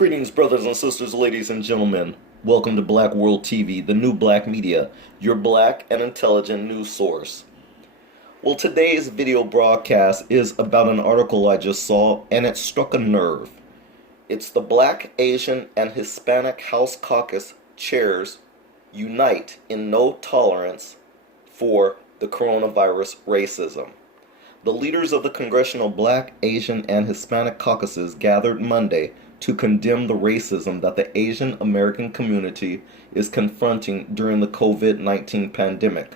Greetings, brothers and sisters, ladies and gentlemen. Welcome to Black World TV, the new black media, your black and intelligent news source. Well, today's video broadcast is about an article I just saw, and it struck a nerve. It's the Black, Asian, and Hispanic House Caucus chairs unite in no tolerance for the coronavirus racism. The leaders of the congressional Black, Asian, and Hispanic caucuses gathered Monday to condemn the racism that the Asian American community is confronting during the COVID-19 pandemic.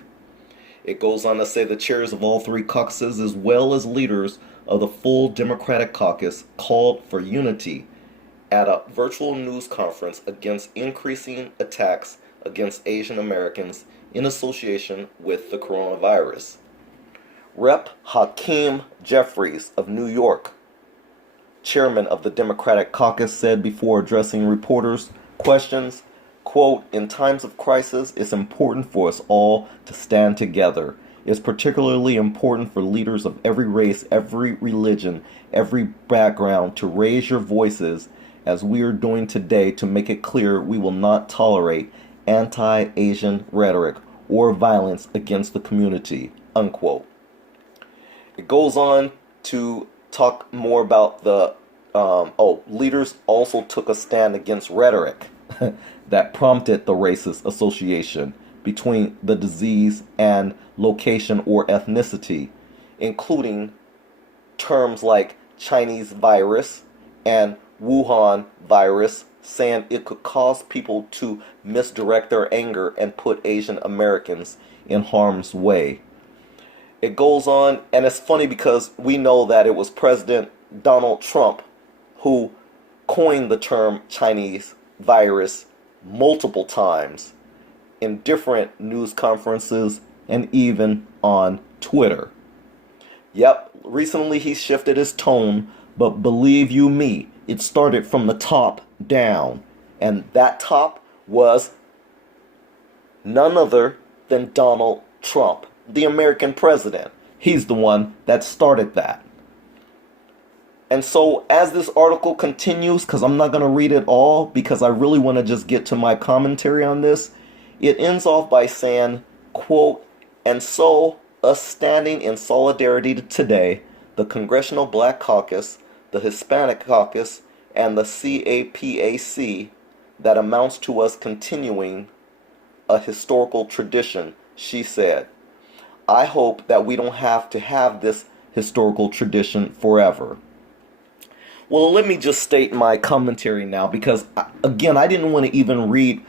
It goes on to say the chairs of all three caucuses, as well as leaders of the full Democratic caucus, called for unity at a virtual news conference against increasing attacks against Asian Americans in association with the coronavirus. Rep. Hakeem Jeffries of New York, chairman of the Democratic caucus, said before addressing reporters' questions, quote, "In times of crisis, it's important for us all to stand together. It's particularly important for leaders of every race, every religion, every background to raise your voices as we are doing today to make it clear we will not tolerate anti-Asian rhetoric or violence against the community," unquote. It goes on to talk more about the leaders also took a stand against rhetoric that prompted the racist association between the disease and location or ethnicity, including terms like Chinese virus and Wuhan virus, saying it could cause people to misdirect their anger and put Asian Americans in harm's way. It goes on, and it's funny because we know that it was President Donald Trump who coined the term Chinese virus multiple times in different news conferences and even on Twitter. Yep, recently he shifted his tone, but believe you me, it started from the top down. And that top was none other than Donald Trump, the American president. He's the one that started that. And so as this article continues, because I'm not going to read it all because I really want to just get to my commentary on this, it ends off by saying, quote, "And so us standing in solidarity today, the Congressional Black Caucus, the Hispanic Caucus, and the CAPAC, that amounts to us continuing a historical tradition," she said. "I hope that we don't have to have this historical tradition forever." Well, let me just state my commentary now because, again, I didn't read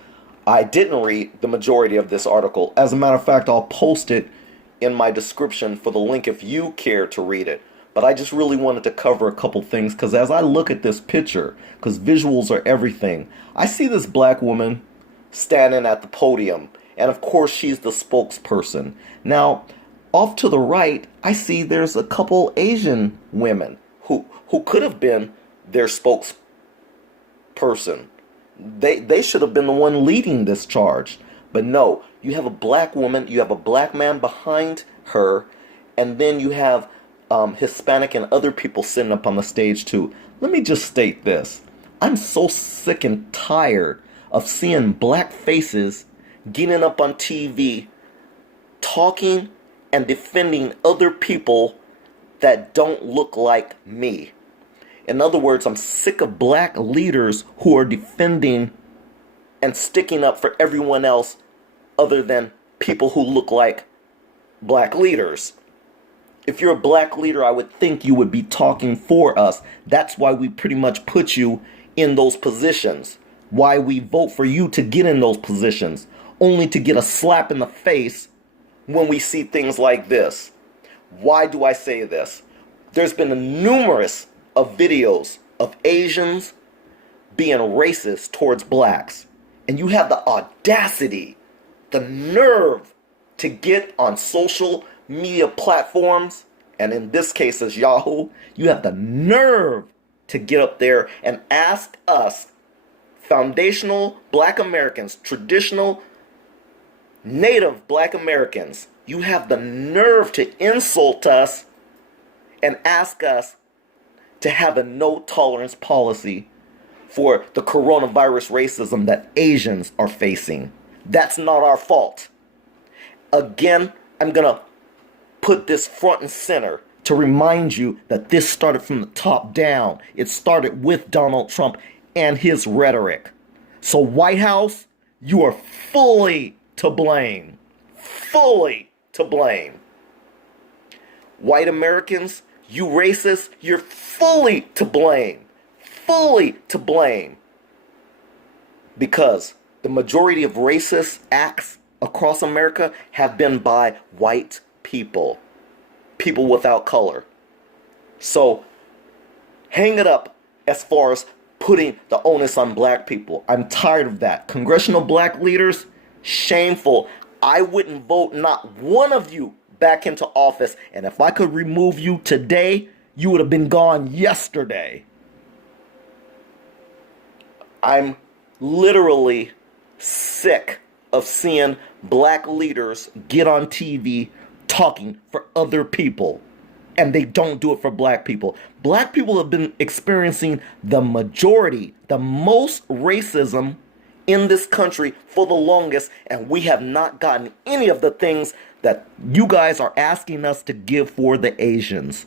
the majority of this article. As a matter of fact, I'll post it in my description for the link if you care to read it. But I just really wanted to cover a couple things because as I look at this picture, because visuals are everything, I see this black woman standing at the podium. And of course, she's the spokesperson. Now, off to the right, I see there's a couple Asian women who could have been their spokesperson. They should have been the one leading this charge. But no, you have a black woman, you have a black man behind her, and then you have Hispanic and other people sitting up on the stage too. Let me just state this. I'm so sick and tired of seeing black faces getting up on TV, talking and defending other people that don't look like me. In other words, I'm sick of black leaders who are defending and sticking up for everyone else other than people who look like black leaders. If you're a black leader, I would think you would be talking for us. That's why we pretty much put you in those positions. Why we vote for you to get in those positions, only to get a slap in the face when we see things like this. Why do I say this? There's been numerous of videos of Asians being racist towards blacks. And you have the audacity, the nerve to get on social media platforms, and in this case as Yahoo, you have the nerve to get up there and ask us, foundational black Americans, traditional native black Americans, you have the nerve to insult us and ask us to have a no tolerance policy for the coronavirus racism that Asians are facing. That's not our fault. Again, I'm going to put this front and center to remind you that this started from the top down. It started with Donald Trump and his rhetoric. So White House, you are fully to blame. Fully to blame. White Americans, you racists, you're fully to blame. Fully to blame. Because the majority of racist acts across America have been by white people. People without color. So, hang it up as far as putting the onus on black people. I'm tired of that. Congressional black leaders, shameful. I wouldn't vote not one of you back into office. And if I could remove you today, you would have been gone yesterday. I'm literally sick of seeing black leaders get on TV talking for other people, and they don't do it for black people. Black people have been experiencing the majority, the most racism in this country for the longest, and we have not gotten any of the things that you guys are asking us to give for the Asians.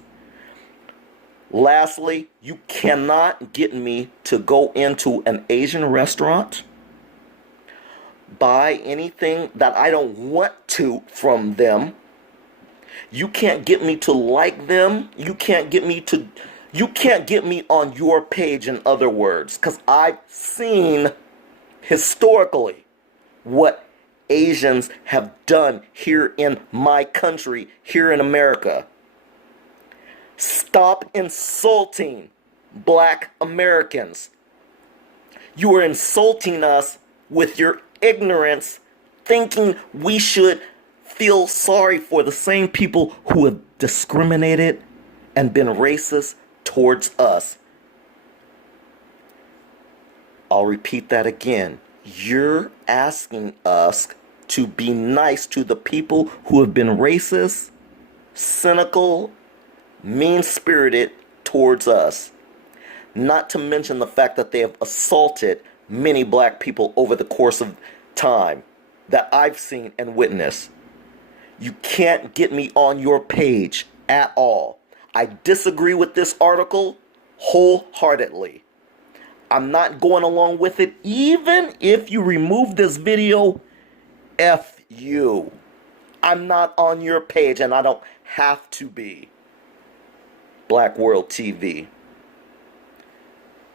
Lastly, you cannot get me to go into an Asian restaurant, buy anything that I don't want to from them. You can't get me to like them. You can't get me on your page, in other words, because I've seen historically what Asians have done here in my country, here in America. Stop insulting black Americans. You are insulting us with your ignorance, thinking we should feel sorry for the same people who have discriminated and been racist towards us. I'll repeat that again. You're asking us to be nice to the people who have been racist, cynical, mean-spirited towards us. Not to mention the fact that they have assaulted many black people over the course of time that I've seen and witnessed. You can't get me on your page at all. I disagree with this article wholeheartedly. I'm not going along with it, even if you remove this video. F you. I'm not on your page, and I don't have to be. Black World TV.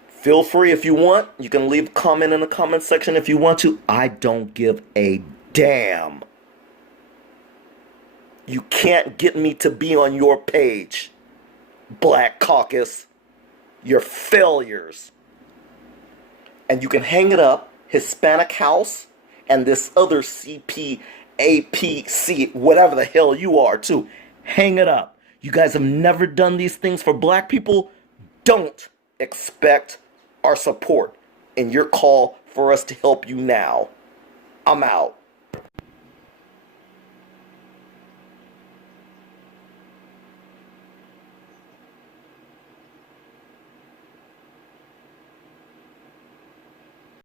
Feel free if you want. You can leave a comment in the comment section if you want to. I don't give a damn. You can't get me to be on your page, Black Caucus. You're failures. And you can hang it up, Hispanic House, and this other CPAPC, whatever the hell you are, too. Hang it up. You guys have never done these things for black people. Don't expect our support in your call for us to help you now. I'm out.